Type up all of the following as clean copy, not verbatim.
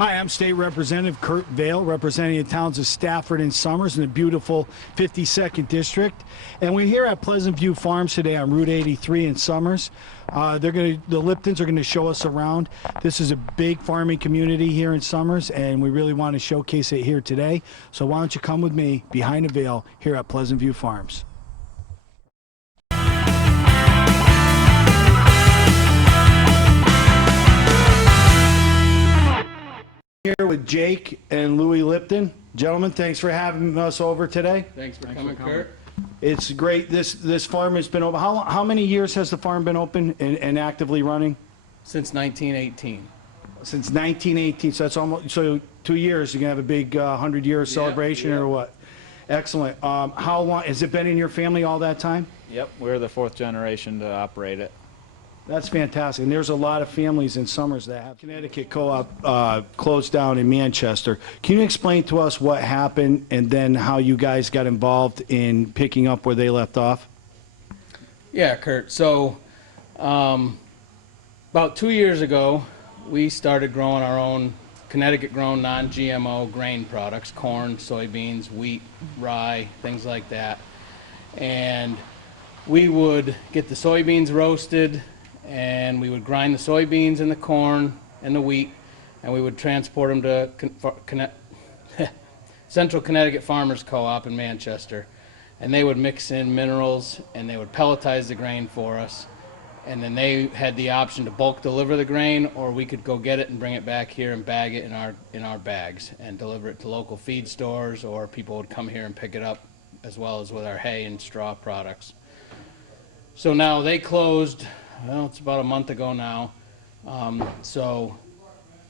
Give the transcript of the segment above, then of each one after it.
Hi, I'm State Representative Kurt Vail, representing the towns of Stafford and Somers in the beautiful 52nd District. And we're here at Pleasant View Farms today on Route 83 in Somers. The Liptons are going to show us around. This is a big farming community here in Somers, and we really want to showcase it here today. So why don't you come with me behind the veil here at Pleasant View Farms. Here with Jake and Louie Lipton. Gentlemen, thanks for having us over today. Thanks for coming, Kurt. It's great. This farm has been open. How many years has the farm been open and actively running? Since 1918. Since 1918. So that's almost 2 years. You're gonna have a big 100-year celebration or what? Excellent. How long has it been in your family all that time? Yep, we're the fourth generation to operate it. That's fantastic. And there's a lot of families in Somers that have. Connecticut Co-op closed down in Manchester. Can you explain to us what happened and then how you guys got involved in picking up where they left off? Yeah, Kurt. So about 2 years ago, we started growing our own Connecticut-grown non-GMO grain products, corn, soybeans, wheat, rye, things like that. And we would get the soybeans roasted, and we would grind the soybeans and the corn and the wheat, and we would transport them to Central Connecticut Farmers Co-op in Manchester. And they would mix in minerals, and they would pelletize the grain for us. And then they had the option to bulk deliver the grain, or we could go get it and bring it back here and bag it in our bags and deliver it to local feed stores, or people would come here and pick it up, as well as with our hay and straw products. So now they closed. Well, it's about a month ago now. So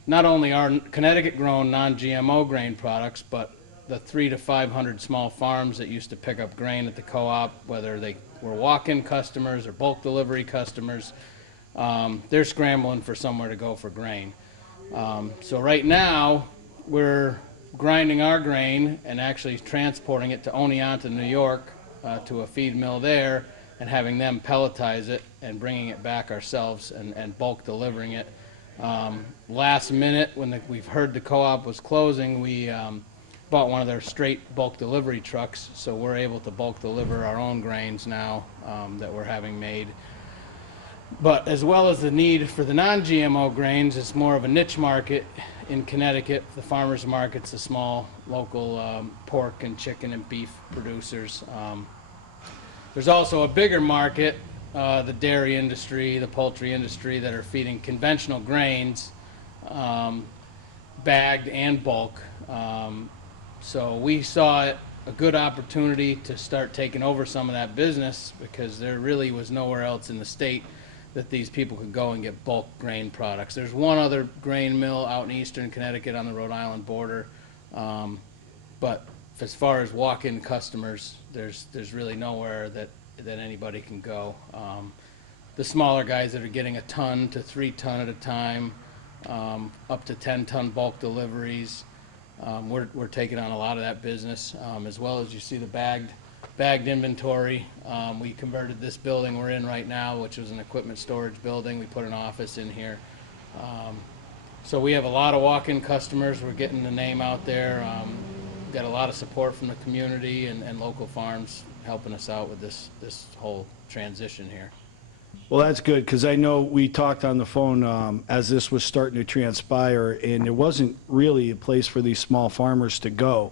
not only our Connecticut-grown non-GMO grain products, but the 300 to 500 small farms that used to pick up grain at the co-op, whether they were walk-in customers or bulk delivery customers, they're scrambling for somewhere to go for grain. So right now, we're grinding our grain and actually transporting it to Oneonta, New York, to a feed mill there, and having them pelletize it and bringing it back ourselves and bulk delivering it. Last minute, when we've heard the co-op was closing, we bought one of their straight bulk delivery trucks, so we're able to bulk deliver our own grains now that we're having made. But as well as the need for the non-GMO grains, it's more of a niche market in Connecticut. The farmers market's the small local pork and chicken and beef producers. There's also a bigger market, the dairy industry, the poultry industry, that are feeding conventional grains, bagged and bulk. So we saw it a good opportunity to start taking over some of that business, because there really was nowhere else in the state that these people could go and get bulk grain products. There's one other grain mill out in eastern Connecticut on the Rhode Island border, but as far as walk-in customers, there's really nowhere that anybody can go. The smaller guys that are getting a ton to 3 ton at a time, up to 10-ton bulk deliveries, we're taking on a lot of that business, as well as you see the bagged inventory. We converted this building we're in right now, which was an equipment storage building. We put an office in here. So we have a lot of walk-in customers. We're getting the name out there. Got a lot of support from the community and local farms helping us out with this whole transition here. Well, that's good, because I know we talked on the phone as this was starting to transpire, and there wasn't really a place for these small farmers to go.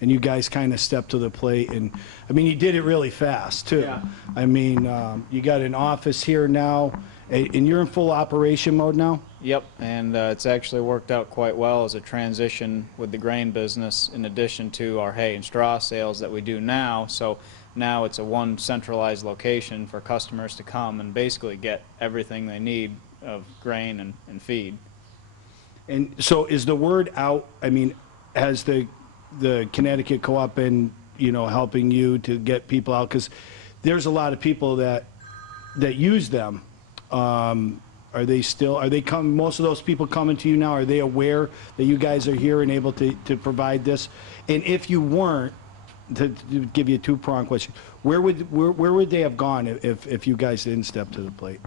And you guys kind of stepped to the plate, and I mean, you did it really fast too. Yeah. I mean, you got an office here now, and you're in full operation mode now? Yep, and it's actually worked out quite well as a transition with the grain business, in addition to our hay and straw sales that we do now. So now it's a one centralized location for customers to come and basically get everything they need of grain and feed. And so is the word out? I mean, has the Connecticut Co-op been, helping you to get people out? Because there's a lot of people that use them. Are they coming, most of those people coming to you now, are they aware that you guys are here and able to provide this? And if you weren't, to give you a two-pronged question, where would they have gone if you guys didn't step to the plate?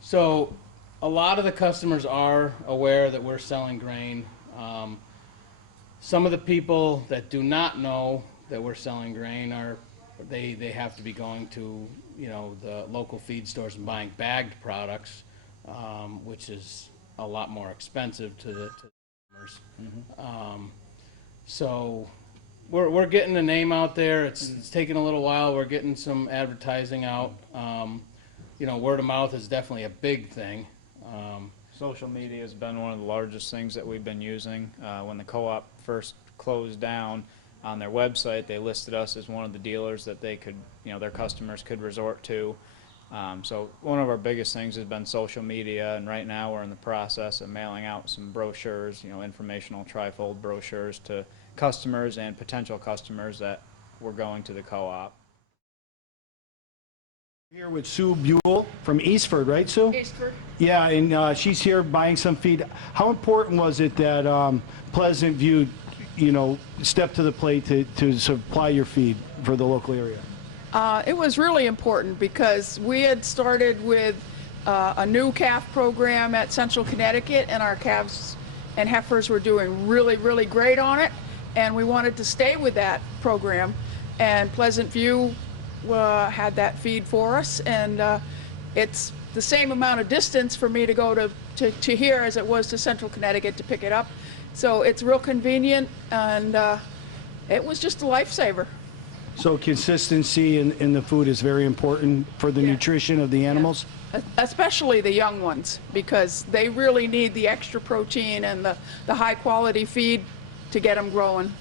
So a lot of the customers are aware that we're selling grain. Some of the people that do not know that we're selling grain they have to be going to, you know, the local feed stores and buying bagged products, which is a lot more expensive to the customers. So we're getting the name out there. It's taking a little while. We're getting some advertising out. You know, word of mouth is definitely a big thing. Social media has been one of the largest things that we've been using. When the co-op first closed down, on their website they listed us as one of the dealers that they could, you know, their customers could resort to. So one of our biggest things has been social media, and right now we're in the process of mailing out some brochures, you know, informational trifold brochures to customers and potential customers that were going to the co-op. Here with Sue Buell from Eastford, right, Sue? Eastford. Yeah, and she's here buying some feed. How important was it that Pleasant View, you know, stepped to the plate to supply your feed for the local area? It was really important because we had started with a new calf program at Central Connecticut, and our calves and heifers were doing really, really great on it, and we wanted to stay with that program. And Pleasant View had that feed for us, and it's the same amount of distance for me to go to here as it was to Central Connecticut to pick it up. So it's real convenient, and it was just a lifesaver. So consistency in the food is very important for the nutrition of the animals? Yeah. Especially the young ones, because they really need the extra protein and the high quality feed to get them growing.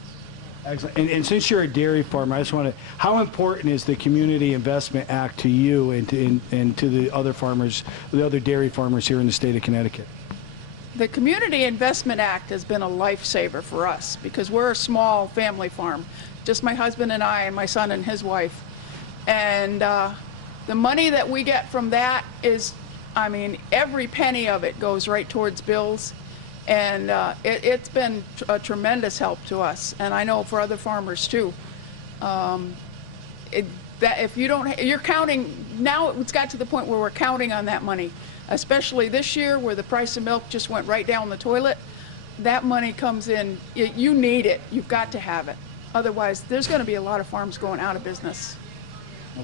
Excellent. And since you're a dairy farmer, I just want to, how important is the Community Investment Act to you and to the other farmers, the other dairy farmers here in the state of Connecticut? The Community Investment Act has been a lifesaver for us because we're a small family farm, just my husband and I and my son and his wife. And the money that we get from that is, I mean, every penny of it goes right towards bills. And it's been a tremendous help to us, and I know for other farmers too. That if you don't, you're counting, now it's got to the point where we're counting on that money, especially this year where the price of milk just went right down the toilet. That money comes in, you need it, you've got to have it. Otherwise, there's going to be a lot of farms going out of business.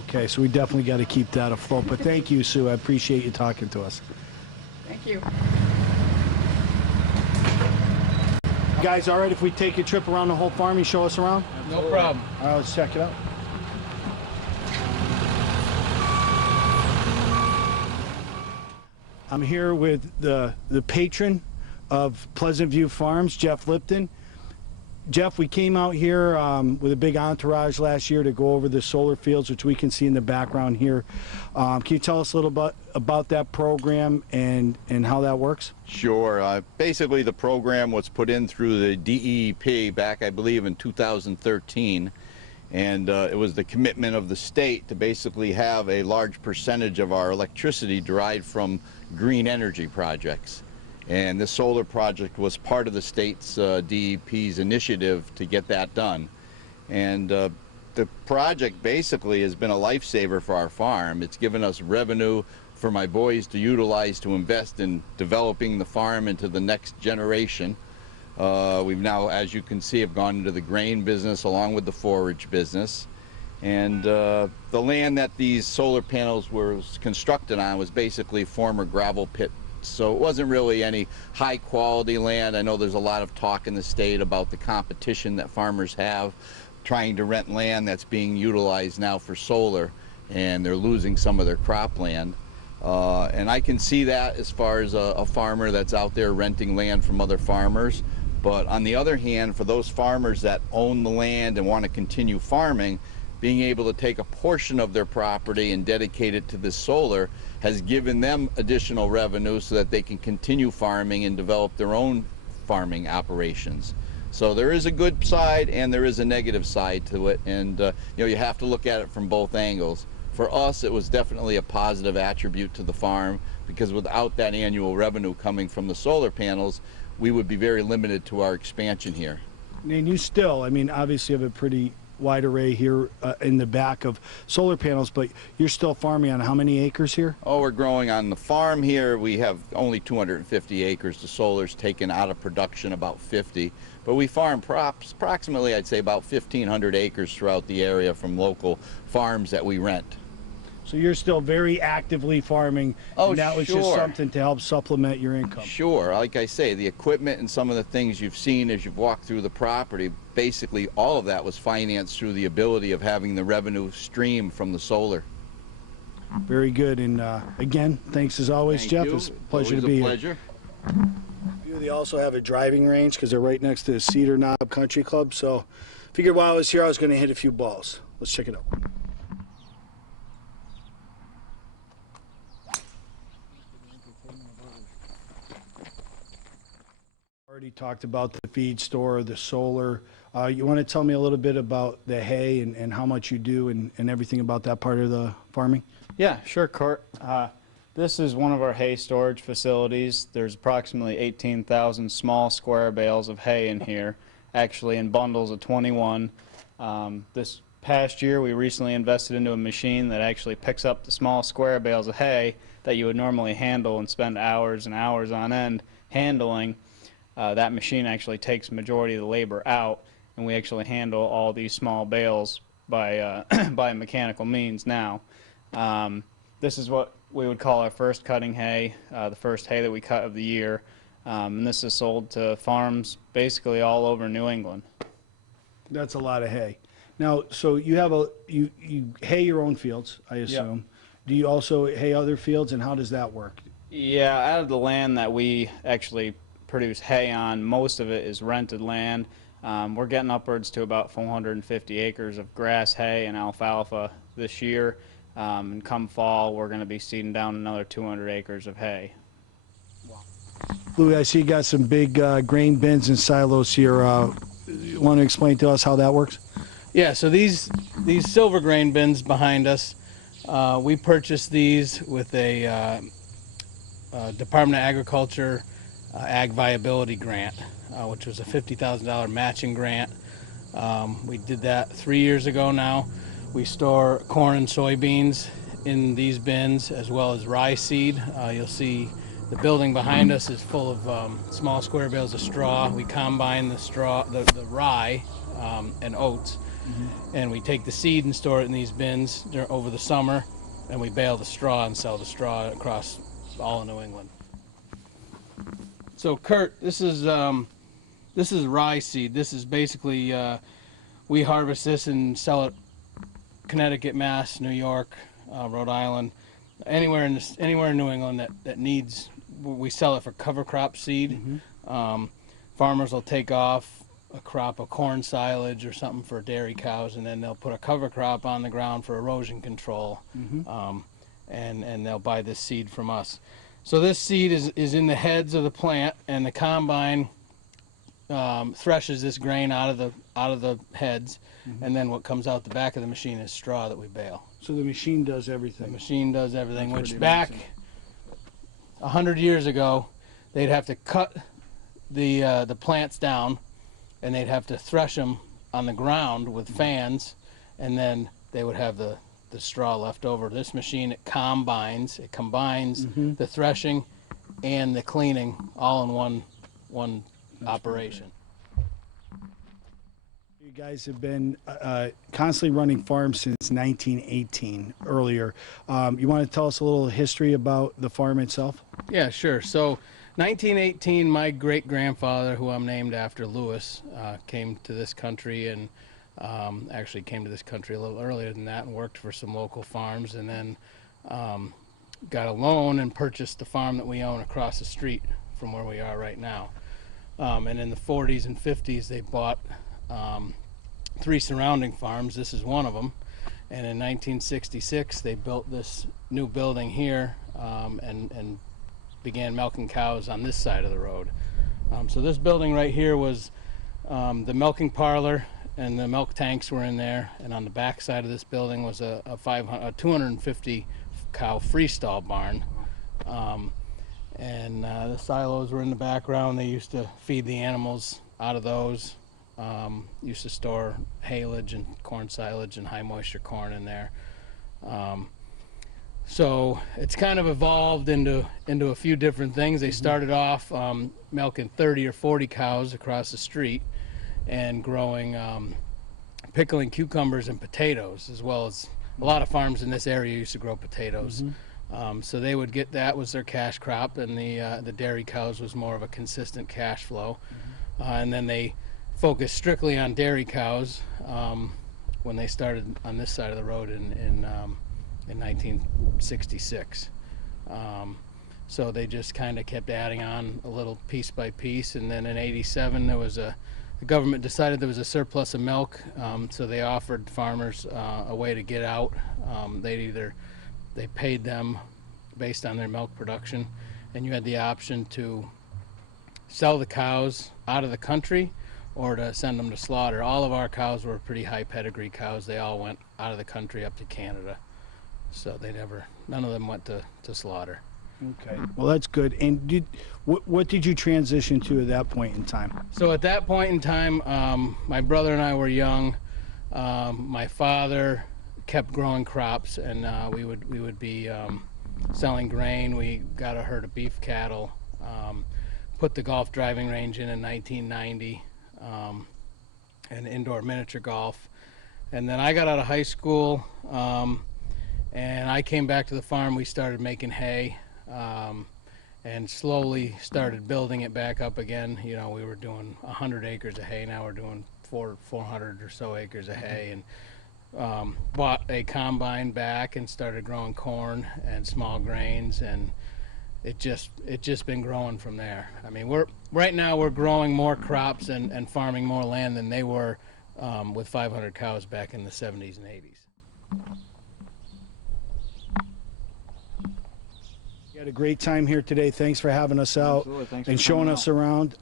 Okay, so we definitely got to keep that afloat, but thank you, Sue, I appreciate you talking to us. Thank you. Guys, all right if we take a trip around the whole farm and show us around? No problem. All right, let's check it out. I'm here with the patron of Pleasant View Farms, Jeff Lipton. Jeff, we came out here with a big entourage last year to go over the solar fields, which we can see in the background here. Can you tell us a little bit about that program and how that works? Sure. Basically, the program was put in through the DEP back, I believe, in 2013. And it was the commitment of the state to basically have a large percentage of our electricity derived from green energy projects. And this solar project was part of the state's DEP's initiative to get that done. And the project basically has been a lifesaver for our farm. It's given us revenue for my boys to utilize to invest in developing the farm into the next generation. We've now, as you can see, have gone into the grain business along with the forage business. And the land that these solar panels were constructed on was basically former gravel pit. So it wasn't really any high quality land. I know there's a lot of talk in the state about the competition that farmers have trying to rent land that's being utilized now for solar, and they're losing some of their cropland. And I can see that as far as a farmer that's out there renting land from other farmers. But on the other hand, for those farmers that own the land and want to continue farming, being able to take a portion of their property and dedicate it to this solar has given them additional revenue so that they can continue farming and develop their own farming operations. So there is a good side and there is a negative side to it, and you know, you have to look at it from both angles. For us, it was definitely a positive attribute to the farm, because without that annual revenue coming from the solar panels, we would be very limited to our expansion here. And you still, I mean, obviously have a pretty wide array here in the back of solar panels, but you're still farming on how many acres here? Oh, we're growing on the farm here. We have only 250 acres. The solar's taken out of production about 50. But we farm approximately, I'd say, about 1,500 acres throughout the area from local farms that we rent. So you're still very actively farming, Oh, and that was just sure. something to help supplement your income. Sure. Like I say, the equipment and some of the things you've seen as you've walked through the property, basically all of that was financed through the ability of having the revenue stream from the solar. Very good, and again, thanks as always, Thank Jeff. you. It's a pleasure Always to be a here. pleasure. They also have a driving range because they're right next to the Cedar Knob Country Club. So, figured while I was here, I was going to hit a few balls. Let's check it out. Already talked about the feed store, the solar. You want to tell me a little bit about the hay and how much you do and everything about that part of the farming? Yeah, sure, Kurt. This is one of our hay storage facilities. There's approximately 18,000 small square bales of hay in here, actually in bundles of 21. This past year, we recently invested into a machine that actually picks up the small square bales of hay that you would normally handle and spend hours and hours on end handling. That machine actually takes majority of the labor out, and we actually handle all these small bales by by mechanical means now. This is what we would call our first cutting hay, the first hay that we cut of the year, and this is sold to farms basically all over New England. That's a lot of hay. Now, so you have you hay your own fields, I assume. Do you also hay other fields, and how does that work? Yeah, out of the land that we actually produce hay on, most of it is rented land. We're getting upwards to about 450 acres of grass hay and alfalfa this year. And come fall, we're going to be seeding down another 200 acres of hay. Louis, I see you got some big grain bins and silos here. You want to explain to us how that works? Yeah, so these silver grain bins behind us, we purchased these with a Department of Agriculture Ag Viability Grant, which was a $50,000 matching grant. We did that 3 years ago now. We store corn and soybeans in these bins, as well as rye seed. You'll see the building behind us is full of small square bales of straw. We combine the straw, the rye and oats, and we take the seed and store it in these bins over the summer, and we bale the straw and sell the straw across all of New England. So Kurt, this is rye seed. This is basically, we harvest this and sell it Connecticut, Mass, New York, Rhode Island, anywhere in New England that needs. We sell it for cover crop seed. Farmers will take off a crop of corn silage or something for dairy cows, and then they'll put a cover crop on the ground for erosion control, and they'll buy this seed from us. So this seed is in the heads of the plant, and the combine threshes this grain out of the heads, and then what comes out the back of the machine is straw that we bale. So the machine does everything. The machine does everything, That's which pretty back amazing. 100 years ago, they'd have to cut the plants down, and they'd have to thresh them on the ground with fans, and then they would have the straw left over. This machine, it combines the threshing and the cleaning all in one operation. You guys have been constantly running farms since 1918, earlier. You want to tell us a little history about the farm itself? Yeah, sure. So 1918, my great-grandfather, who I'm named after, Lewis, came to this country, and actually came to this country a little earlier than that and worked for some local farms, and then got a loan and purchased the farm that we own across the street from where we are right now. And in the 40s and 50s, they bought 3 surrounding farms. This is one of them. And in 1966, they built this new building here and began milking cows on this side of the road. So this building right here was the milking parlor, and the milk tanks were in there. And on the back side of this building was a 250 cow freestall barn. And the silos were in the background. They used to feed the animals out of those. Used to store haylage and corn silage and high moisture corn in there. So it's kind of evolved into a few different things. They started off milking 30 or 40 cows across the street and growing, pickling cucumbers and potatoes, as well as a lot of farms in this area used to grow potatoes. So they would get, that was their cash crop, and the dairy cows was more of a consistent cash flow. And then they focused strictly on dairy cows when they started on this side of the road in 1966. So they just kind of kept adding on a little piece by piece, and then in '87 there was the government decided there was a surplus of milk, so they offered farmers a way to get out. They paid them based on their milk production, and you had the option to sell the cows out of the country or to send them to slaughter. All of our cows were pretty high pedigree cows. They all went out of the country up to Canada. So none of them went to slaughter. Okay, well, that's good. And what did you transition to at that point in time? So at that point in time, my brother and I were young. My father kept growing crops, and we would be selling grain. We got a herd of beef cattle, put the golf driving range in 1990, and indoor miniature golf. And then I got out of high school, and I came back to the farm. We started making hay, and slowly started building it back up again. You know, we were doing 100 acres of hay. Now we're doing 400 or so acres of hay, and bought a combine back and started growing corn and small grains, and it just been growing from there. I mean, right now we're growing more crops and farming more land than they were with 500 cows back in the 70s and 80s. You had a great time here today. Thanks for having us out. Absolutely. Thanks for and showing coming us around.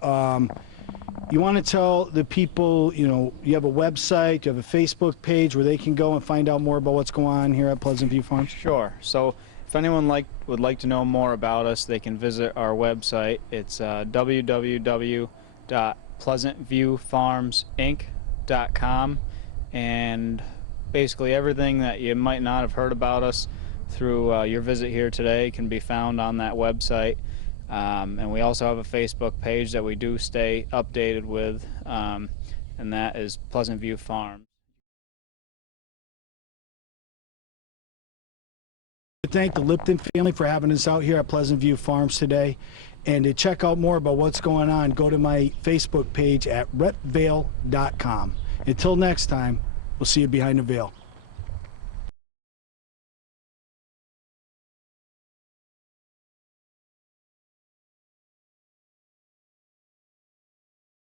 You want to tell the people, you know, you have a website, you have a Facebook page where they can go and find out more about what's going on here at Pleasant View Farms? Sure. So if anyone would like to know more about us, they can visit our website. It's www.pleasantviewfarmsinc.com, and basically everything that you might not have heard about us through your visit here today can be found on that website. And we also have a Facebook page that we do stay updated with, and that is Pleasant View Farm. Thank the Lipton family for having us out here at Pleasant View Farms today. And to check out more about what's going on, go to my Facebook page at repvail.com. Until next time, we'll see you behind the veil.